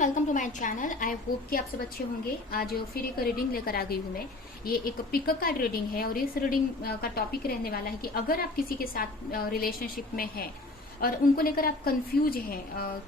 Welcome to my channel. I hope कि आप सब अच्छे होंगे। आज फिर एक रीडिंग लेकर आ गई हूँ मैं। ये एक पिकअप कार्ड रीडिंग है और इस रीडिंग का टॉपिक रहने वाला है कि अगर आप किसी के साथ रिलेशनशिप में हैं और उनको लेकर आप कंफ्यूज हैं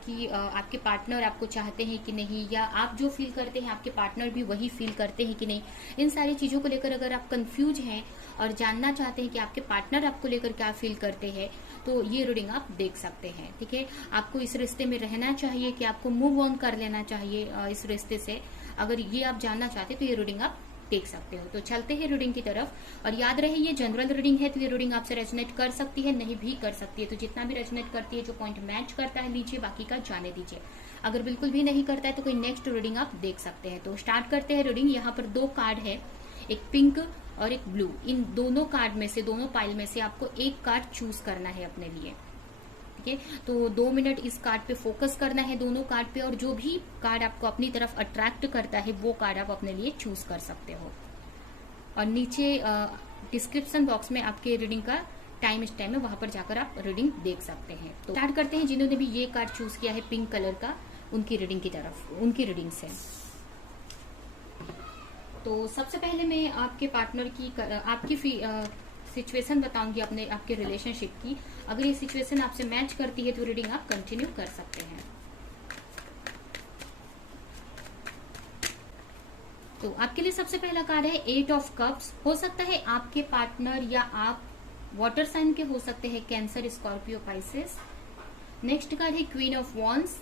कि आपके पार्टनर आपको चाहते हैं कि नहीं, या आप जो फील करते हैं आपके पार्टनर भी वही फील करते हैं कि नहीं, इन सारी चीज़ों को लेकर अगर आप कंफ्यूज हैं और जानना चाहते हैं कि आपके पार्टनर आपको लेकर क्या फील करते हैं, तो ये रीडिंग आप देख सकते हैं। ठीक है, आपको इस रिश्ते में रहना चाहिए कि आपको मूव ऑन कर लेना चाहिए इस रिश्ते से, अगर ये आप जानना चाहते हैं तो ये रीडिंग आप देख सकते हो। तो चलते हैं रीडिंग की तरफ। और याद रहे ये जनरल रीडिंग है, तो ये रीडिंग आपसे रेजोनेट कर सकती है, नहीं भी कर सकती है। तो जितना भी रेजोनेट करती है, जो पॉइंट मैच करता है लीजिए, बाकी का जाने दीजिए। अगर बिल्कुल भी नहीं करता है तो कोई नेक्स्ट रीडिंग आप देख सकते हैं। तो स्टार्ट करते हैं रीडिंग। यहाँ पर दो कार्ड है, एक पिंक और एक ब्लू। इन दोनों कार्ड में से, दोनों पाइल में से आपको एक कार्ड चूज करना है अपने लिए। ठीक है, तो 2 मिनट इस कार्ड पे फोकस करना है, दोनों कार्ड पे, और जो भी कार्ड आपको अपनी तरफ अट्रैक्ट करता है वो कार्ड आप अपने लिए चूज कर सकते हो। और नीचे डिस्क्रिप्शन बॉक्स में आपके रीडिंग का टाइम स्टैम्प है, वहां पर जाकर आप रीडिंग देख सकते हैं। तो स्टार्ट करते हैं। जिन्होंने भी ये कार्ड चूज किया है पिंक कलर का, उनकी रीडिंग की तरफ, उनकी रीडिंग से। तो सबसे पहले मैं आपके पार्टनर की आपकी सिचुएशन बताऊंगी अपने आपके रिलेशनशिप की। अगर ये सिचुएशन आपसे मैच करती है तो रीडिंग आप कंटिन्यू कर सकते हैं। तो आपके लिए सबसे पहला कार्ड है 8 ऑफ कप्स। हो सकता है आपके पार्टनर या आप वाटर साइन के हो सकते हैं, cancer, Scorpio, Pisces. Next card है queen of wands.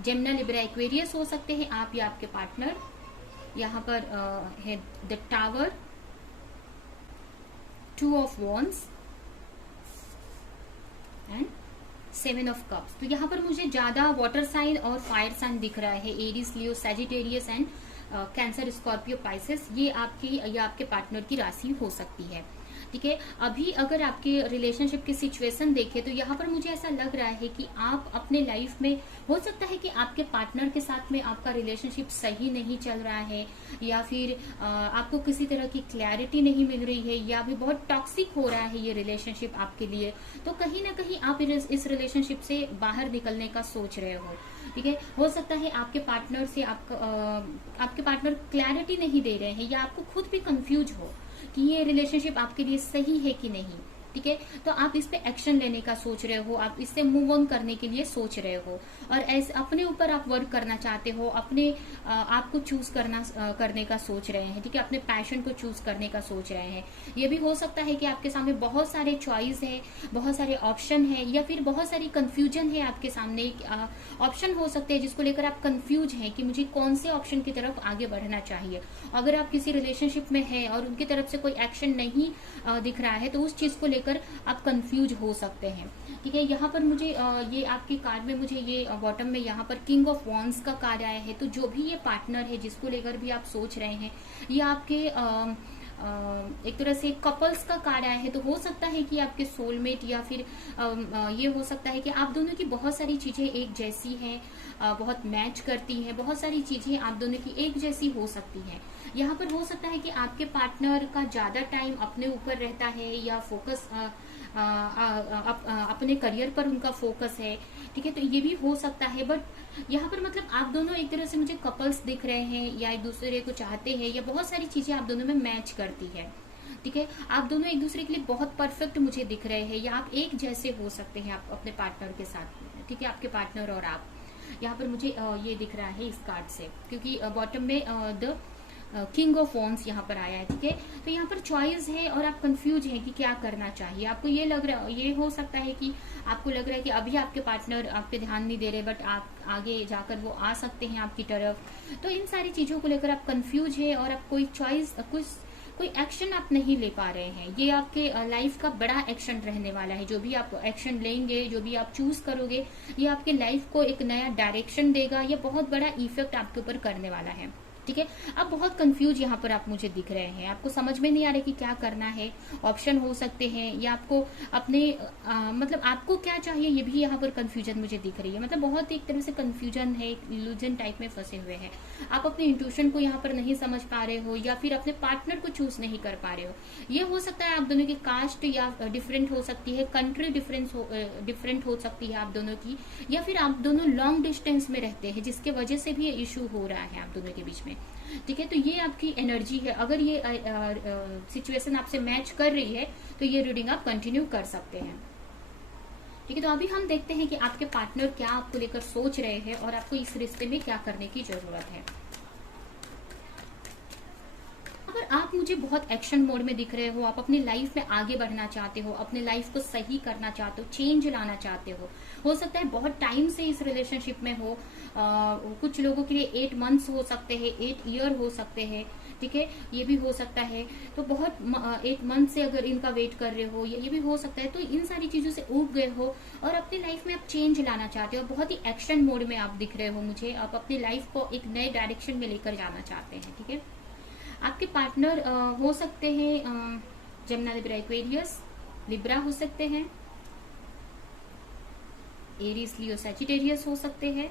Gemini, Libra, Aquarius हो सकते हैं आप या आपके पार्टनर। यहाँ पर है the tower, 2 of wands and 7 of cups. तो यहाँ पर मुझे ज्यादा वाटर साइन और फायर साइन दिख रहा है, Aries, Leo, Sagittarius and cancer, Scorpio, Pisces. ये आपकी या आपके पार्टनर की राशि हो सकती है। ठीक है, अभी अगर आपके रिलेशनशिप की सिचुएशन देखें तो यहाँ पर मुझे ऐसा लग रहा है कि आप अपने लाइफ में, हो सकता है कि आपके पार्टनर के साथ में आपका रिलेशनशिप सही नहीं चल रहा है, या फिर आपको किसी तरह की क्लैरिटी नहीं मिल रही है, या भी बहुत टॉक्सिक हो रहा है ये रिलेशनशिप आपके लिए। तो कहीं ना कहीं आप इस रिलेशनशिप से बाहर निकलने का सोच रहे हो। ठीक है, हो सकता है आपके पार्टनर से आपके पार्टनर क्लैरिटी नहीं दे रहे हैं, या आपको खुद भी कंफ्यूज हो कि ये रिलेशनशिप आपके लिए सही है कि नहीं। ठीक है, तो आप इस पे एक्शन लेने का सोच रहे हो, आप इससे मूव ऑन करने के लिए सोच रहे हो, और ऐसे अपने ऊपर आप वर्क करना चाहते हो, अपने आप को चूज करने का सोच रहे हैं। ठीक है, अपने पैशन को चूज करने का सोच रहे हैं। ये भी हो सकता है कि आपके सामने बहुत सारे चॉइस है, बहुत सारे ऑप्शन है, या फिर बहुत सारी कंफ्यूजन है आपके सामने। ऑप्शन हो सकते हैं जिसको लेकर आप कंफ्यूज हैं कि मुझे कौन से ऑप्शन की तरफ आगे बढ़ना चाहिए। अगर आप किसी रिलेशनशिप में है और उनकी तरफ से कोई एक्शन नहीं दिख रहा है, तो उस चीज को लेकर आप कंफ्यूज हो सकते हैं। ठीक है, यहाँ पर मुझे ये आपके कार्ड में, मुझे ये बॉटम में यहाँ पर किंग ऑफ वॉन्स का कार्ड आया है। तो जो भी ये पार्टनर है जिसको लेकर भी आप सोच रहे हैं, ये आपके एक तरह से कपल्स का कार्ड आया है। तो हो सकता है कि आपके सोलमेट, या फिर ये हो सकता है कि आप दोनों की बहुत सारी चीजें एक जैसी हैं, बहुत मैच करती हैं, बहुत सारी चीजें आप दोनों की एक जैसी हो सकती हैं। यहाँ पर हो सकता है कि आपके पार्टनर का ज्यादा टाइम अपने ऊपर रहता है, या फोकस अपने करियर पर उनका फोकस है। ठीक है, तो ये भी हो सकता है। बट यहाँ पर मतलब आप दोनों एक तरह से मुझे कपल्स दिख रहे हैं, या एक दूसरे को चाहते हैं, या बहुत सारी चीजें आप दोनों में मैच करती है। ठीक है, आप दोनों एक दूसरे के लिए बहुत परफेक्ट मुझे दिख रहे हैं, या आप एक जैसे हो सकते हैं आप अपने पार्टनर के साथ। ठीक है, आपके पार्टनर और आप, यहाँ पर मुझे ये दिख रहा है इस कार्ड से, क्योंकि बॉटम में द किंग ऑफ वॉन्स यहाँ पर आया है। ठीक है, तो यहाँ पर चॉइस है और आप कंफ्यूज हैं कि क्या करना चाहिए। आपको ये लग रहा है, ये हो सकता है कि आपको लग रहा है कि अभी आपके पार्टनर आप पे ध्यान नहीं दे रहे, बट आप आगे जाकर वो आ सकते हैं आपकी तरफ। तो इन सारी चीजों को लेकर आप कंफ्यूज है, और आप कोई चॉइस, कोई एक्शन आप नहीं ले पा रहे हैं। ये आपके लाइफ का बड़ा एक्शन रहने वाला है। जो भी आप एक्शन लेंगे, जो भी आप चूज करोगे, ये आपके लाइफ को एक नया डायरेक्शन देगा, ये बहुत बड़ा इफेक्ट आपके ऊपर करने वाला है। ठीक है। अब बहुत कंफ्यूज यहाँ पर आप मुझे दिख रहे हैं, आपको समझ में नहीं आ रहा कि क्या करना है। ऑप्शन हो सकते हैं या आपको अपने मतलब आपको क्या चाहिए ये भी यहाँ पर कंफ्यूजन मुझे दिख रही है। मतलब बहुत एक तरह से कंफ्यूजन है, इल्यूजन टाइप में फंसे हुए हैं। आप अपने इंट्यूशन को यहाँ पर नहीं समझ पा रहे हो या फिर अपने पार्टनर को चूज नहीं कर पा रहे हो। ये हो सकता है आप दोनों की कास्ट या डिफरेंट हो सकती है, कंट्री डिफरेंट हो सकती है आप दोनों की, या फिर आप दोनों लॉन्ग डिस्टेंस में रहते हैं जिसके वजह से भी ये इशू हो रहा है आप दोनों के बीच में। ठीक है, तो ये आपकी एनर्जी है। अगर ये सिचुएशन आपसे मैच कर रही है तो ये रीडिंग आप कंटिन्यू कर सकते हैं। ठीक है, तो अभी हम देखते हैं कि आपके पार्टनर क्या आपको लेकर सोच रहे हैं और आपको इस रिश्ते में क्या करने की जरूरत है। अगर आप मुझे बहुत एक्शन मोड में दिख रहे हो, आप अपनी लाइफ में आगे बढ़ना चाहते हो, अपने लाइफ को सही करना चाहते हो, चेंज लाना चाहते हो सकता है बहुत टाइम से इस रिलेशनशिप में हो। कुछ लोगों के लिए 8 मंथ्स हो सकते हैं, 8 ईयर हो सकते हैं। ठीक है, ये भी हो सकता है। तो बहुत 8 मंथ से अगर इनका वेट कर रहे हो, ये भी हो सकता है। तो इन सारी चीजों से ऊब गए हो और अपनी लाइफ में आप चेंज लाना चाहते हो, बहुत ही एक्शन मोड में आप दिख रहे हो मुझे। आप अपनी लाइफ को एक नए डायरेक्शन में लेकर जाना चाहते हैं। ठीक है, आपके पार्टनर हो सकते हैं जमुना, लिब्रा, एक्वेरियस, लिब्रा हो सकते हैं, एरीज, लियो, सैजिटेरियस हो सकते हैं।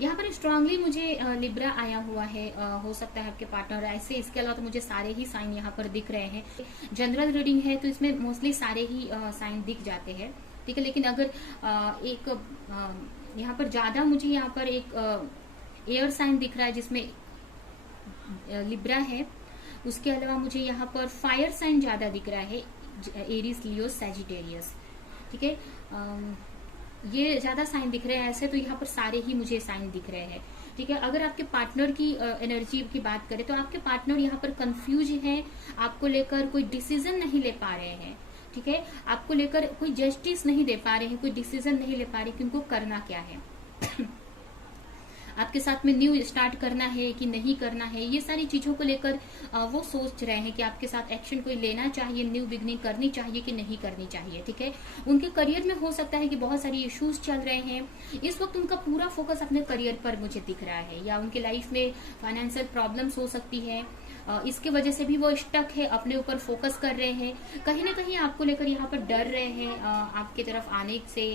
यहाँ पर स्ट्रांगली मुझे लिब्रा आया हुआ है, हो सकता है आपके पार्टनर ऐसे। इसके अलावा तो मुझे सारे ही साइन यहाँ पर दिख रहे हैं। जनरल रीडिंग है तो इसमें मोस्टली सारे ही साइन दिख जाते हैं। ठीक है, लेकिन अगर एक यहाँ पर ज्यादा मुझे यहाँ पर एक एयर साइन दिख रहा है जिसमें लिब्रा है। उसके अलावा मुझे यहाँ पर फायर साइन ज्यादा दिख रहा है, एरीज, लियो, सैजिटेरियस। ठीक है, ये ज्यादा साइन दिख रहे हैं ऐसे। तो यहाँ पर सारे ही मुझे साइन दिख रहे हैं। ठीक है, अगर आपके पार्टनर की एनर्जी की बात करें तो आपके पार्टनर यहाँ पर कंफ्यूज हैं, आपको लेकर कोई डिसीजन नहीं ले पा रहे हैं। ठीक है, आपको लेकर कोई जस्टिस नहीं दे पा रहे हैं, कोई डिसीजन नहीं ले पा रहे कि उनको करना क्या है। आपके साथ में न्यू स्टार्ट करना है कि नहीं करना है, ये सारी चीजों को लेकर वो सोच रहे हैं कि आपके साथ एक्शन कोई लेना चाहिए, न्यू बिगनिंग करनी चाहिए कि नहीं करनी चाहिए। ठीक है, उनके करियर में हो सकता है कि बहुत सारी इश्यूज चल रहे हैं इस वक्त। उनका पूरा फोकस अपने करियर पर मुझे दिख रहा है, या उनके लाइफ में फाइनेंशियल प्रॉब्लम्स हो सकती है, इसके वजह से भी वो स्टक है, अपने ऊपर फोकस कर रहे हैं। कहीं ना कहीं आपको लेकर यहाँ पर डर रहे हैं, आपके तरफ आने से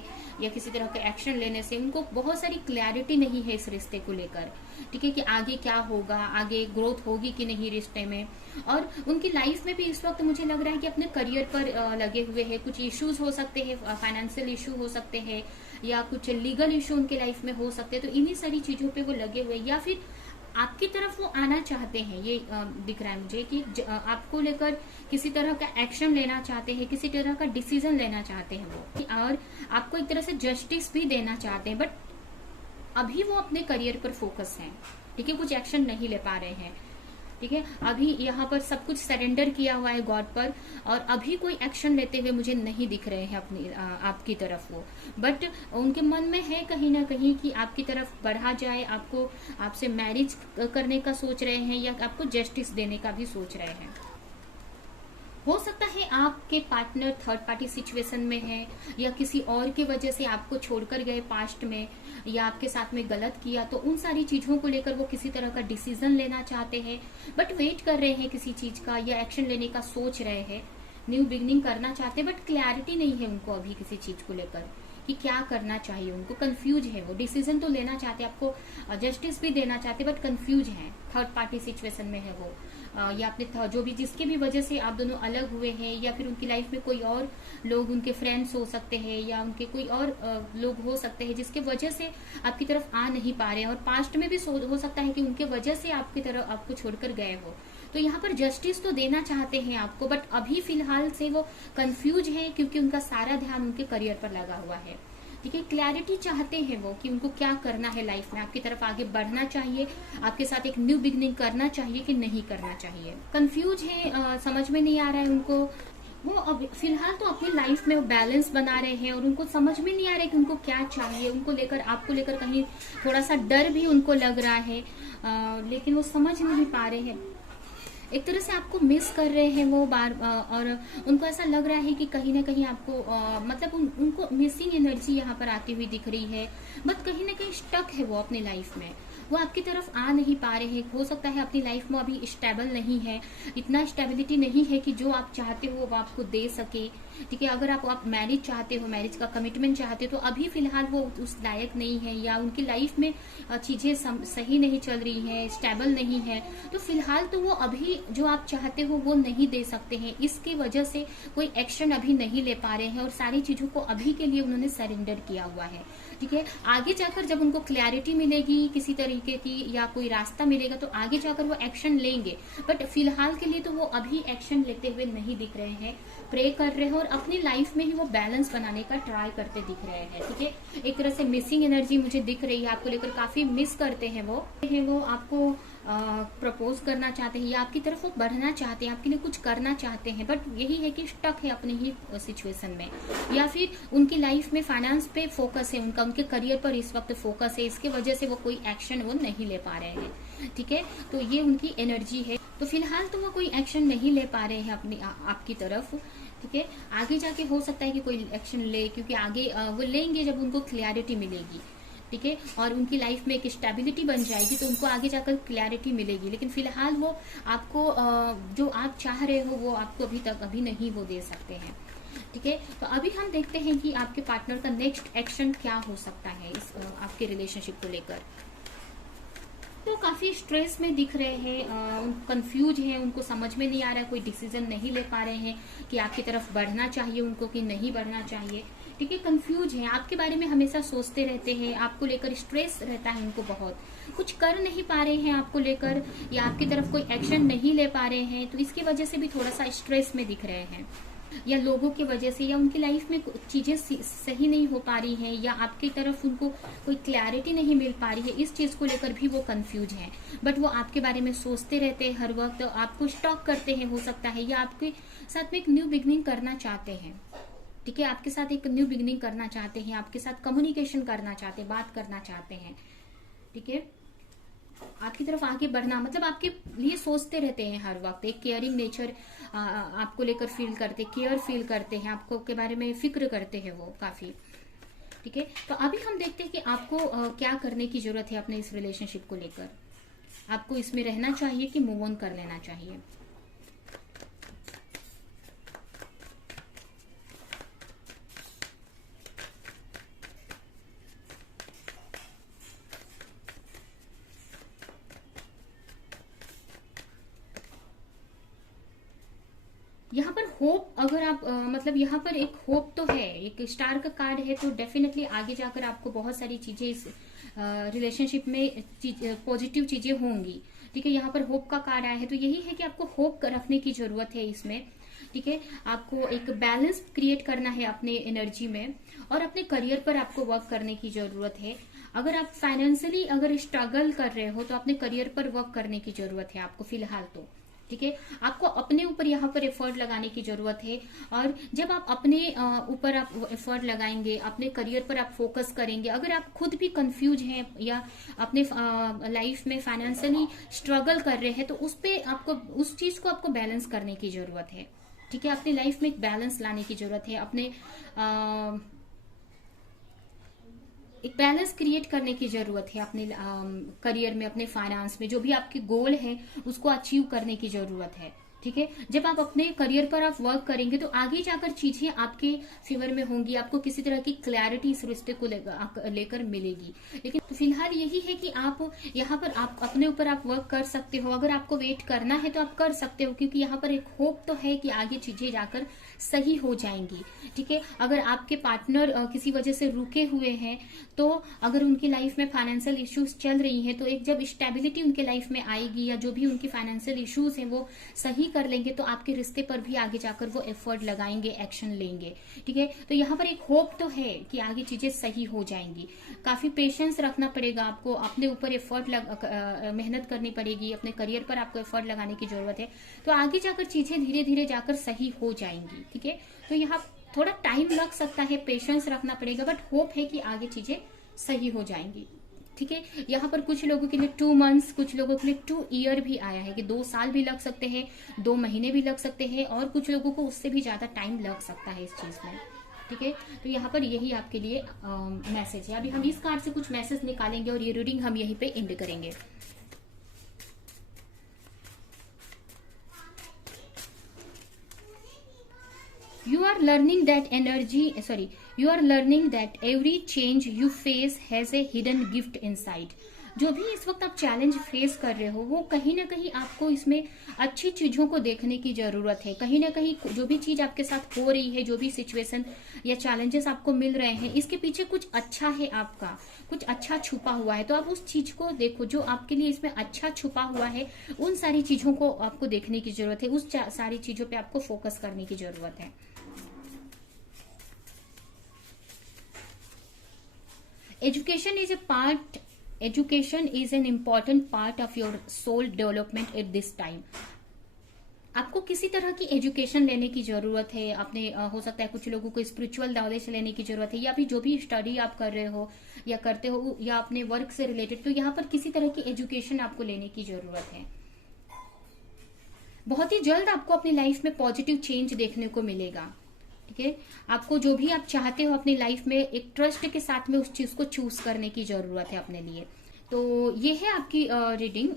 या किसी तरह का एक्शन लेने से। उनको बहुत सारी क्लैरिटी नहीं है इस रिश्ते को लेकर। ठीक है, कि आगे क्या होगा, आगे ग्रोथ होगी कि नहीं रिश्ते में। और उनकी लाइफ में भी इस वक्त मुझे लग रहा है कि अपने करियर पर लगे हुए हैं। कुछ इश्यूज हो सकते हैं, फाइनेंशियल इशू हो सकते हैं, या कुछ लीगल इशू उनके लाइफ में हो सकते हैं। तो इन्हीं सारी चीजों पे वो लगे हुए, या फिर आपकी तरफ वो आना चाहते हैं। ये दिख रहा है मुझे कि आपको लेकर किसी तरह का एक्शन लेना चाहते हैं, किसी तरह का डिसीजन लेना चाहते हैं वो, और आपको एक तरह से जस्टिस भी देना चाहते हैं। बट अभी वो अपने करियर पर फोकस हैं। ठीक है, कुछ एक्शन नहीं ले पा रहे हैं। ठीक है, अभी यहाँ पर सब कुछ सरेंडर किया हुआ है गॉड पर, और अभी कोई एक्शन लेते हुए मुझे नहीं दिख रहे हैं अपनी आपकी तरफ वो। बट उनके मन में है कहीं ना कहीं कि आपकी तरफ बढ़ा जाए, आपको आपसे मैरिज करने का सोच रहे हैं, या आपको जस्टिस देने का भी सोच रहे हैं। हो सकता है आपके पार्टनर थर्ड पार्टी सिचुएशन में है, या किसी और की वजह से आपको छोड़कर गए पास्ट में, या आपके साथ में गलत किया। तो उन सारी चीजों को लेकर वो किसी तरह का डिसीजन लेना चाहते हैं, बट वेट कर रहे हैं किसी चीज का, या एक्शन लेने का सोच रहे हैं, न्यू बिगनिंग करना चाहते हैं। बट क्लैरिटी नहीं है उनको अभी किसी चीज को लेकर कि क्या करना चाहिए। उनको कंफ्यूज है, वो डिसीजन तो लेना चाहते हैं, आपको जस्टिस भी देना चाहते हैं, बट कंफ्यूज है, थर्ड पार्टी सिचुएशन में है वो। या अपने जो भी जिसकी भी वजह से आप दोनों अलग हुए हैं, या फिर उनकी लाइफ में कोई और लोग, उनके फ्रेंड्स हो सकते हैं, या उनके कोई और लोग हो सकते हैं जिसके वजह से आपकी तरफ आ नहीं पा रहे हैं। और पास्ट में भी हो सकता है कि उनके वजह से आपकी तरफ आपको छोड़कर गए हो। तो यहाँ पर जस्टिस तो देना चाहते हैं आपको, बट अभी फिलहाल से वो कंफ्यूज है, क्योंकि उनका सारा ध्यान उनके करियर पर लगा हुआ है। ठीक है, क्लैरिटी चाहते हैं वो कि उनको क्या करना है लाइफ में, आपकी तरफ आगे बढ़ना चाहिए, आपके साथ एक न्यू बिगनिंग करना चाहिए कि नहीं करना चाहिए। कंफ्यूज है, समझ में नहीं आ रहा है उनको। वो अब फिलहाल तो अपनी लाइफ में बैलेंस बना रहे हैं, और उनको समझ में नहीं आ रहा है कि उनको क्या चाहिए। उनको लेकर, आपको लेकर कहीं थोड़ा सा डर भी उनको लग रहा है, लेकिन वो समझ नहीं पा रहे हैं। एक तरह से आपको मिस कर रहे हैं वो बार, और उनको ऐसा लग रहा है कि कहीं ना कहीं आपको मतलब उनको मिसिंग एनर्जी यहाँ पर आती हुई दिख रही है, बट कहीं ना कहीं स्टक है वो अपनी लाइफ में, वो आपकी तरफ आ नहीं पा रहे हैं। हो सकता है अपनी लाइफ में अभी स्टेबल नहीं है, इतना स्टेबिलिटी नहीं है कि जो आप चाहते हो वो आपको दे सके। ठीक है, अगर आप मैरिज चाहते हो, मैरिज का कमिटमेंट चाहते हो, तो अभी फिलहाल वो उस लायक नहीं है, या उनकी लाइफ में चीजें सही नहीं चल रही है, स्टेबल नहीं है, तो फिलहाल तो वो अभी जो आप चाहते हो वो नहीं दे सकते हैं। इसकी वजह से कोई एक्शन अभी नहीं ले पा रहे हैं और सारी चीजों को अभी के लिए उन्होंने सरेंडर किया हुआ है। ठीक है, आगे जाकर जब उनको क्लैरिटी मिलेगी किसी तरीके की या कोई रास्ता मिलेगा तो आगे जाकर वो एक्शन लेंगे, बट फिलहाल के लिए तो वो अभी एक्शन लेते हुए नहीं दिख रहे हैं। प्रे कर रहे हैं और अपनी लाइफ में ही वो बैलेंस बनाने का ट्राई करते दिख रहे हैं। ठीक है, एक तरह से मिसिंग एनर्जी मुझे दिख रही है, आपको लेकर काफी मिस करते हैं वो आपको प्रपोज करना चाहते हैं या आपकी तरफ वो बढ़ना चाहते हैं, आपके लिए कुछ करना चाहते हैं, बट यही है कि स्टक है अपनी ही सिचुएशन में, या फिर उनकी लाइफ में फाइनेंस पे फोकस है उनका, उनके करियर पर इस वक्त फोकस है, इसके वजह से वो कोई एक्शन वो नहीं ले पा रहे हैं। ठीक है, तो ये उनकी एनर्जी है। तो फिलहाल तो वो कोई एक्शन नहीं ले पा रहे हैं अपनी आपकी तरफ। ठीक है, आगे जाके हो सकता है कि कोई एक्शन ले, क्योंकि आगे वो लेंगे जब उनको क्लैरिटी मिलेगी। ठीक है, और उनकी लाइफ में एक स्टेबिलिटी बन जाएगी तो उनको आगे जाकर क्लैरिटी मिलेगी, लेकिन फिलहाल वो आपको जो आप चाह रहे हो वो आपको अभी नहीं वो दे सकते हैं। ठीक है, तो अभी हम देखते हैं कि आपके पार्टनर का नेक्स्ट एक्शन क्या हो सकता है इस आपके रिलेशनशिप को लेकर। तो काफी स्ट्रेस में दिख रहे हैं, कंफ्यूज हैं, उनको समझ में नहीं आ रहा है, कोई डिसीजन नहीं ले पा रहे हैं कि आपकी तरफ बढ़ना चाहिए उनको कि नहीं बढ़ना चाहिए। ठीक है, कंफ्यूज हैं, आपके बारे में हमेशा सोचते रहते हैं, आपको लेकर स्ट्रेस रहता है उनको बहुत, कुछ कर नहीं पा रहे हैं आपको लेकर या आपकी तरफ कोई एक्शन नहीं ले पा रहे हैं, तो इसकी वजह से भी थोड़ा सा स्ट्रेस में दिख रहे हैं, या लोगों की वजह से, या उनकी लाइफ में चीजें सही नहीं हो पा रही हैं, या आपकी तरफ उनको कोई क्लैरिटी नहीं मिल पा रही है, इस चीज को लेकर भी वो कंफ्यूज हैं। बट वो आपके बारे में सोचते रहते हैं हर वक्त, आपको स्टॉक करते हैं हो सकता है, या आपके साथ में एक न्यू बिगनिंग करना चाहते हैं। ठीक है, आपके साथ एक न्यू बिगनिंग करना चाहते हैं, आपके साथ कम्युनिकेशन करना चाहते हैं, बात करना चाहते हैं। ठीक है, आपकी तरफ आगे बढ़ना, मतलब आपके लिए सोचते रहते हैं हर वक्त, एक केयरिंग नेचर आपको लेकर फील करते, केयर फील करते हैं, आपको के बारे में फिक्र करते हैं वो काफी। ठीक है, तो अभी हम देखते हैं कि आपको क्या करने की जरूरत है अपने इस रिलेशनशिप को लेकर। आपको इसमें रहना चाहिए कि मूव ऑन कर लेना चाहिए। यहाँ पर होप, अगर आप मतलब यहाँ पर एक होप तो है, एक स्टार का कार्ड है, तो डेफिनेटली आगे जाकर आपको बहुत सारी चीजें इस रिलेशनशिप में पॉजिटिव चीजें होंगी। ठीक है, यहाँ पर होप का कार्ड आया है, तो यही है कि आपको होप रखने की जरूरत है इसमें। ठीक है, आपको एक बैलेंस क्रिएट करना है अपने एनर्जी में, और अपने करियर पर आपको वर्क करने की जरूरत है। अगर आप फाइनेंशियली अगर स्ट्रगल कर रहे हो तो अपने करियर पर वर्क करने की जरूरत है आपको फिलहाल तो। ठीक है, आपको अपने ऊपर यहाँ पर एफर्ट लगाने की जरूरत है, और जब आप अपने ऊपर आप एफर्ट लगाएंगे, अपने करियर पर आप फोकस करेंगे, अगर आप खुद भी कंफ्यूज हैं या अपने लाइफ में फाइनेंशियली स्ट्रगल कर रहे हैं, तो उस पे आपको उस चीज को आपको बैलेंस करने की जरूरत है। ठीक है, अपनी लाइफ में एक बैलेंस लाने की जरूरत है, अपने एक बैलेंस क्रिएट करने की जरूरत है अपने करियर में, अपने फाइनेंस में, जो भी आपके गोल है उसको अचीव करने की जरूरत है। ठीक है, जब आप अपने करियर पर आप वर्क करेंगे तो आगे जाकर चीजें आपके फेवर में होंगी, आपको किसी तरह की क्लैरिटी इस रिश्ते को लेकर मिलेगी। लेकिन तो फिलहाल यही है कि आप यहाँ पर आप अपने ऊपर आप वर्क कर सकते हो, अगर आपको वेट करना है तो आप कर सकते हो, क्योंकि यहाँ पर एक होप तो है कि आगे चीजें जाकर सही हो जाएंगी। ठीक है, अगर आपके पार्टनर किसी वजह से रुके हुए हैं, तो अगर उनकी लाइफ में फाइनेंशियल इश्यूज चल रही हैं, तो एक जब स्टेबिलिटी उनके लाइफ में आएगी, या जो भी उनकी फाइनेंशियल इश्यूज हैं वो सही कर लेंगे, तो आपके रिश्ते पर भी आगे जाकर वो एफर्ट लगाएंगे, एक्शन लेंगे। ठीक है, तो यहाँ पर एक होप तो है कि आगे चीजें सही हो जाएंगी। काफी पेशेंस रखना पड़ेगा आपको, अपने ऊपर एफर्ट मेहनत करनी पड़ेगी, अपने करियर पर आपको एफर्ट लगाने की जरूरत है, तो आगे जाकर चीजें धीरे धीरे जाकर सही हो जाएंगी। ठीक है, तो यहाँ थोड़ा टाइम लग सकता है, पेशेंस रखना पड़ेगा, बट होप है कि आगे चीजें सही हो जाएंगी। ठीक है। यहाँ पर कुछ लोगों के लिए 2 मंथ्स, कुछ लोगों के लिए 2 ईयर भी आया है कि 2 साल भी लग सकते हैं, 2 महीने भी लग सकते हैं, और कुछ लोगों को उससे भी ज्यादा टाइम लग सकता है इस चीज में। ठीक है, तो यहाँ पर यही आपके लिए मैसेज है। अभी हम इस कार्ड से कुछ मैसेज निकालेंगे और ये रीडिंग हम यहीं पे एंड करेंगे। You are learning that you are learning that every change you face has a hidden gift inside. जो भी इस वक्त आप चैलेंज फेस कर रहे हो, वो कहीं ना कहीं आपको इसमें अच्छी चीजों को देखने की जरूरत है। कहीं ना कहीं जो भी चीज आपके साथ हो रही है, जो भी सिचुएशन या चैलेंजेस आपको मिल रहे हैं, इसके पीछे कुछ अच्छा है, आपका कुछ अच्छा छुपा हुआ है। तो आप उस चीज को देखो जो आपके लिए इसमें अच्छा छुपा हुआ है। उन सारी चीजों को आपको देखने की जरूरत है, उस सारी चीजों पे आपको फोकस करने की जरूरत है। Education is an important part of your soul development at this time. आपको किसी तरह की एजुकेशन लेने की जरूरत है। अपने हो सकता है कुछ लोगों को स्पिरिचुअल नॉलेज लेने की जरूरत है, या फिर जो भी स्टडी आप कर रहे हो या करते हो, या अपने वर्क से रिलेटेड, तो यहाँ पर किसी तरह की एजुकेशन आपको लेने की जरूरत है। बहुत ही जल्द आपको अपनी लाइफ में पॉजिटिव चेंज देखने को मिलेगा। ठीक है, आपको जो भी आप चाहते हो अपनी लाइफ में, एक ट्रस्ट के साथ में उस चीज को चूज करने की जरूरत है अपने लिए। तो ये है आपकी रीडिंग।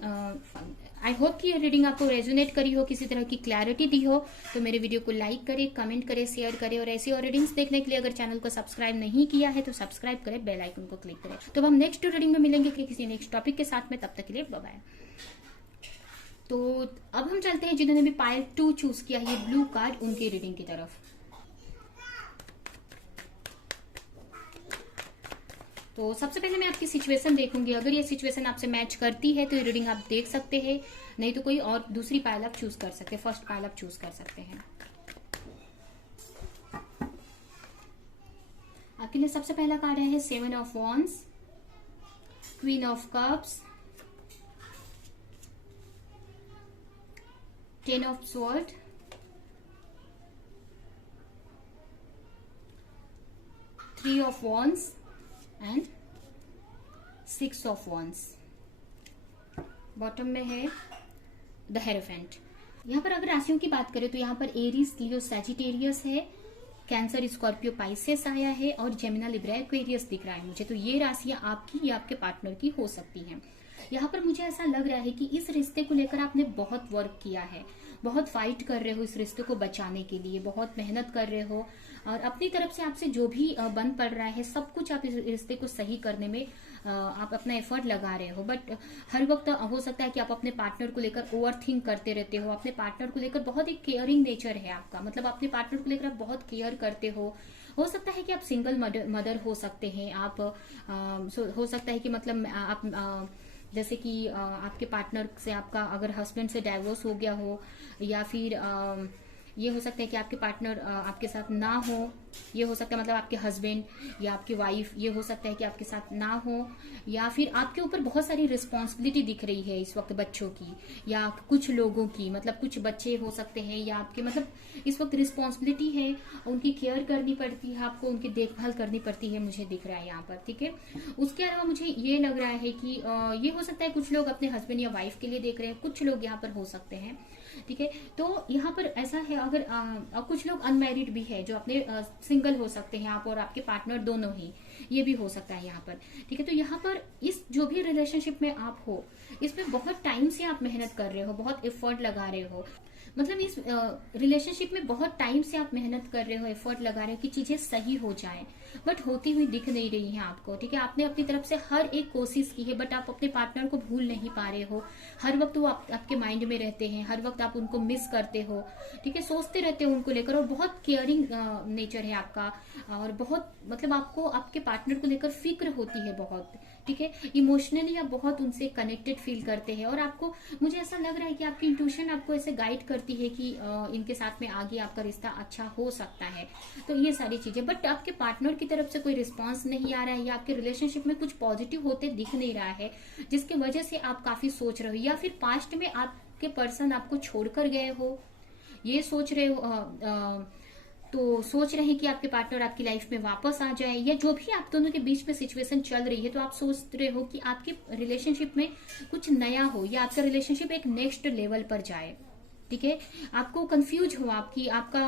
आई होप कि ये रीडिंग आपको रेजोनेट करी हो, किसी तरह की क्लैरिटी दी हो। तो मेरे वीडियो को लाइक करें, कमेंट करें, शेयर करें, और ऐसी और रीडिंग्स देखने के लिए अगर चैनल को सब्सक्राइब नहीं किया है तो सब्सक्राइब करें, बेल आइकन को क्लिक करें। तो हम नेक्स्ट रीडिंग में मिलेंगे किसी नेक्स्ट टॉपिक के साथ में। तब तक के लिए बाय बाय। तो अब हम चलते हैं जिन्होंने भी पायल 2 चूज किया है, ये ब्लू कार्ड, उनकी रीडिंग की तरफ। तो सबसे पहले मैं आपकी सिचुएशन देखूंगी। अगर ये सिचुएशन आपसे मैच करती है तो ये रीडिंग आप देख सकते हैं, नहीं तो कोई और दूसरी पायल आप चूज कर सकते हैं, फर्स्ट पायल आप चूज कर सकते हैं। आपके लिए सबसे पहला कार्ड है 7 of wands, queen of cups, 10 of sword, 3 of wands and 6 of wands. Bottom में है द हेरोफेंट। यहाँ पर अगर राशियों की बात करें तो यहाँ पर एरीज, लियो, सैजिटेरियस है, कैंसर, स्कॉर्पियो, पाइसेस आया है, और जेमिना, लिब्रा, एक्वेरियस दिख रहा है मुझे। तो ये राशियां आपकी या आपके पार्टनर की हो सकती हैं। यहाँ पर मुझे ऐसा लग रहा है कि इस रिश्ते को लेकर आपने बहुत वर्क किया है, बहुत फाइट कर रहे हो इस रिश्ते को बचाने के लिए, बहुत मेहनत कर रहे हो, और अपनी तरफ से आपसे जो भी बन पड़ रहा है सब कुछ आप इस रिश्ते को सही करने में आप अपना एफर्ट लगा रहे हो। बट हर वक्त हो सकता है कि आप अपने पार्टनर को लेकर ओवर थिंक करते रहते हो। अपने पार्टनर को लेकर बहुत एक केयरिंग नेचर है आपका, मतलब अपने पार्टनर को लेकर आप बहुत केयर करते हो सकता है कि आप सिंगल मदर हो सकते हैं। आप हो सकता है कि मतलब आप जैसे कि आपके पार्टनर से, आपका अगर हस्बैंड से डाइवोर्स हो गया हो, या फिर ये हो सकता है कि आपके पार्टनर आपके साथ ना हो, ये हो सकता है मतलब आपके हस्बैंड या आपकी वाइफ, ये हो सकता है कि आपके साथ ना हो, या फिर आपके ऊपर बहुत सारी रिस्पॉन्सिबिलिटी दिख रही है इस वक्त बच्चों की या कुछ लोगों की, मतलब कुछ बच्चे हो सकते हैं या आपके, मतलब इस वक्त रिस्पॉन्सिबिलिटी है, उनकी केयर करनी पड़ती है आपको, उनकी देखभाल करनी पड़ती है, मुझे दिख रहा है यहाँ पर। ठीक है, उसके अलावा मुझे ये लग रहा है कि ये हो सकता है कुछ लोग अपने हस्बैंड या वाइफ के लिए देख रहे हैं, कुछ लोग यहाँ पर हो सकते हैं। ठीक है, तो यहाँ पर ऐसा है, अगर कुछ लोग अनमैरिड भी है जो अपने सिंगल हो सकते हैं, आप और आपके पार्टनर दोनों ही, ये भी हो सकता है यहाँ पर। ठीक है, तो यहाँ पर इस जो भी रिलेशनशिप में आप हो, इसमें बहुत टाइम से आप मेहनत कर रहे हो, बहुत एफर्ट लगा रहे हो, मतलब इस रिलेशनशिप में बहुत टाइम से आप मेहनत कर रहे हो, एफर्ट लगा रहे हो कि चीजें सही हो जाए, बट होती हुई दिख नहीं रही है आपको। ठीक है, आपने अपनी तरफ से हर एक कोशिश की है, बट आप अपने पार्टनर को भूल नहीं पा रहे हो। हर वक्त वो आपके माइंड में रहते हैं, हर वक्त आप उनको मिस करते हो। ठीक है, सोचते रहते हो उनको लेकर, और बहुत केयरिंग नेचर है आपका, और बहुत मतलब आपको आपके पार्टनर को लेकर फिक्र होती है बहुत। ठीक है, इमोशनली आप बहुत उनसे कनेक्टेड फील करते हैं, और आपको, मुझे ऐसा लग रहा है कि आपकी इंट्यूशन आपको ऐसे गाइड करती है कि इनके साथ में आगे आपका रिश्ता अच्छा हो सकता है। तो ये सारी चीजें, बट आपके पार्टनर की तरफ से कोई रिस्पांस नहीं आ रहा है, या आपके रिलेशनशिप में कुछ पॉजिटिव होते दिख नहीं रहा है, जिसकी वजह से आप काफी सोच रहे हो, या फिर पास्ट में आपके पर्सन आपको छोड़कर गए हो, ये सोच रहे हो। तो सोच रहे हैं कि आपके पार्टनर आपकी लाइफ में वापस आ जाए, या जो भी आप दोनों के बीच में सिचुएशन चल रही है, तो आप सोच रहे हो कि आपके रिलेशनशिप में कुछ नया हो या आपका रिलेशनशिप एक नेक्स्ट लेवल पर जाए। ठीक है, आपको कंफ्यूज हो, आपका